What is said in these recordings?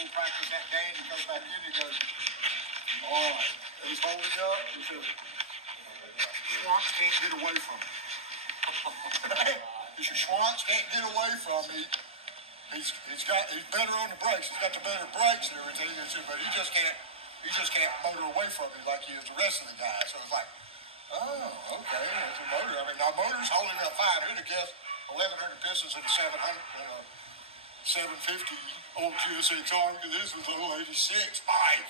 little practice that day, and he goes back in and he goes, all right. And he's holding up. He says, Schwartz can't get away from me. He said, Schwartz can't get away from me. He's better on the brakes. He's got the better brakes and everything. But he just can't motor away from me like he is the rest of the guys. So it's like, oh, okay, that's a motor. I mean, our motor's holding up fine. Who'd have guessed 1,100 pistons in a 750 old GSXR, because this was a little 86 bike.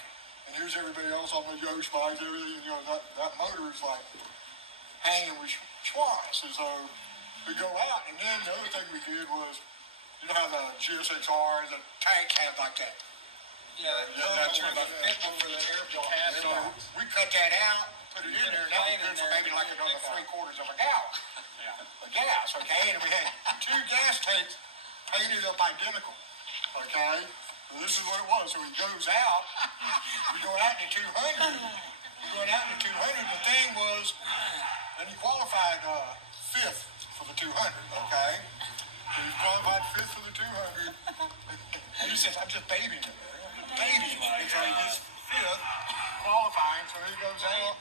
And here's everybody else on the Yosh bikes, everything. You know, that motor is like hanging with Schwartz. And so we go out, and then the other thing we did was, you know how the GSXR, the tank had like that. Yeah, that's where the fit over the air bill had. So we cut that out, put it in there, and that was good for maybe like another 3/4 of a gallon. Yeah. Of gas, okay? And we had 2 gas tanks painted up identical, okay? So this is what it was. So he goes out, we go out in the 200. We go out in the 200, the thing was, and he qualified 5th for the 200, okay? So he qualified 5th for the 200. And he says, I'm just babying him. Baby. And so he gets 5th qualifying, so he goes out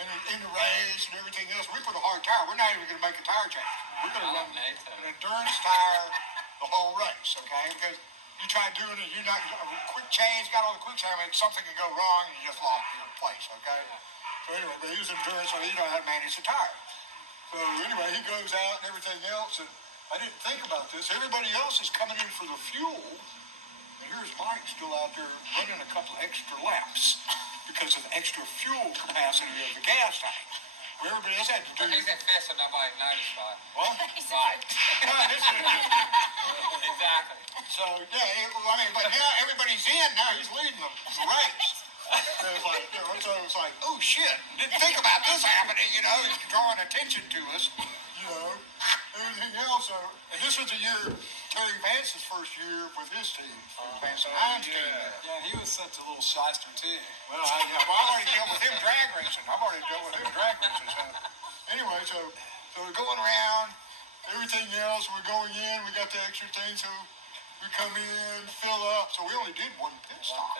and in the race and everything else. We put a hard tire. We're not even going to make a tire change. We're going to run an endurance tire the whole race, okay? Because you try doing it, you're not a quick change, got all the quick change, something can go wrong and you just lost your place, okay? So anyway, but he was endurance, so he knows how to manage the tire. So anyway, he goes out and everything else, and I didn't think about this. Everybody else is coming in for the fuel, and here's Mike still out there running a couple extra laps because of the extra fuel capacity of the gas tank. Where everybody else had to do. He's in fifth, so nobody noticed, right? What? Right. Exactly. So yeah, I mean, but now everybody's in. Now he's leading the race. So it's like, you know, so it's like, oh shit! Didn't think about this happening. You know, he's drawing attention to us. You know, everything else. So, and this was the year Terry Vance's first year with his team, Vance and Hines team. Yeah, he was such a little shyster too. Well, I've already dealt with him drag racing. So anyway, so we're going around. Everything else, we're going in. We got the extra thing, so we come in, fill up. So we only did one pit stop.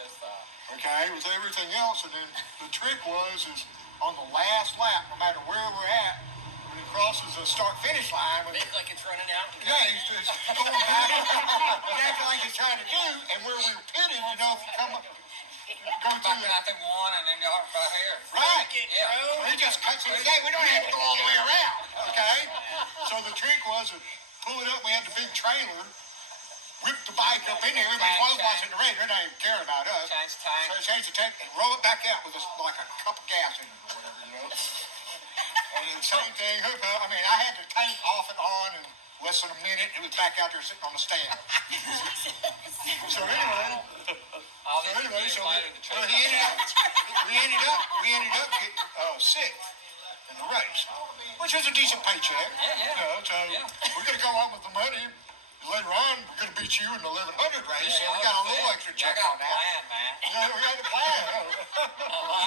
Okay, with everything else, and then the trick is on the last lap, no matter where we're at, when it crosses the start-finish line, It's like it's running out. yeah, he's going back, exactly like he's trying to do, and where we were pitted, you know, if you come up, go Back through out through one and then y'all right here. right, Yeah. so he just cuts it today. We don't have to go all the way around, okay? So the trick was to pull it up. We had the big trailer, whip the bike up in there. Everybody was watching the race. They're not even caring about us. Change the tank. So change the tank and roll it back out with like a cup of gas in it or whatever, you know? And the same thing, hook up. I mean, I had the tank off and on in less than a minute. It was back out there sitting on the stand. So anyway, All these years so later, the we change. ended up getting 6th in the race, which is a decent paycheck. Yeah. You know, so we're gonna come up with the money. Later on, we're gonna beat you in the 1100 race, so we got a little extra check I got on a that. plan, man. You know, we got the plan. We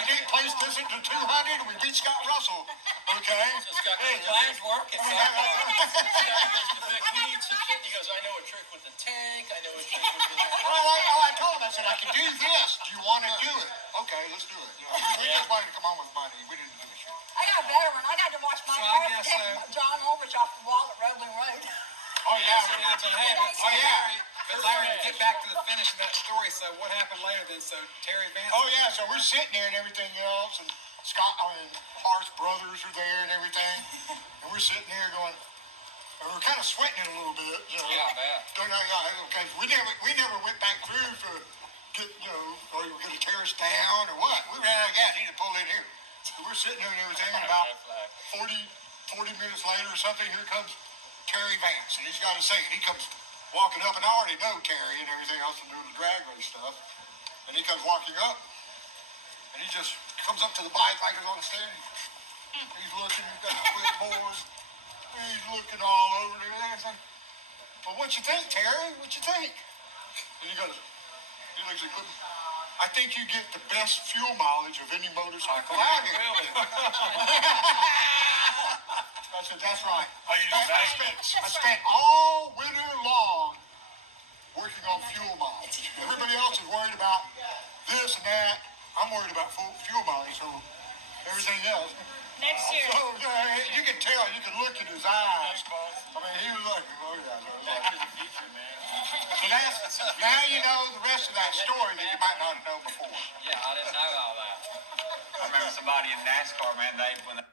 did place this into 200, and we beat Scott Russell. Okay. Plan's working. Scott goes to Vic, we need some shit. He goes, I know a trick with the tank. I know a trick with the... I told him, I said, I can do this. Do you want to do it? Okay, let's do it. You know, we just wanted to come home with money. We didn't do shit. I got a better one. I got to watch my So I car guess, take John Ulrich off the wall at Roebling Road. Oh, yeah. But Larry, to get back to the finish of that story, so what happened later then? So Terry Vance. Oh, yeah, so we're sitting there and everything else, and Hart's brothers are there and everything, and we're sitting there going, and we're kind of sweating it a little bit, you know. Yeah, I bet. Okay, we never went back through to get, you know, or you were going to tear us down or what. We ran out of gas, he had to pull in here. So we're sitting there and everything, and about 40 minutes later or something, here comes Terry Vance, and he's got to say it. He comes walking up, and I already know Terry and everything else from doing the drag race stuff. And he comes walking up, and he just comes up to the bike like he's on the stand. He's looking, he's got the clipboard, he's looking all over there. He's like, well, what you think, Terry? What you think? And he goes, he looks at clipboard. I think you get the best fuel mileage of any motorcycle out here. I said, that's right. I spent all winter long working on fuel mileage. Everybody else is worried about this and that. I'm worried about fuel mileage, so everything else. Next year. So you can tell, you can look in his eyes. I mean, he was like, oh yeah. So that's, now you know the rest of that story that you might not have known before. Yeah, I didn't know all that. I remember somebody in NASCAR, man, when they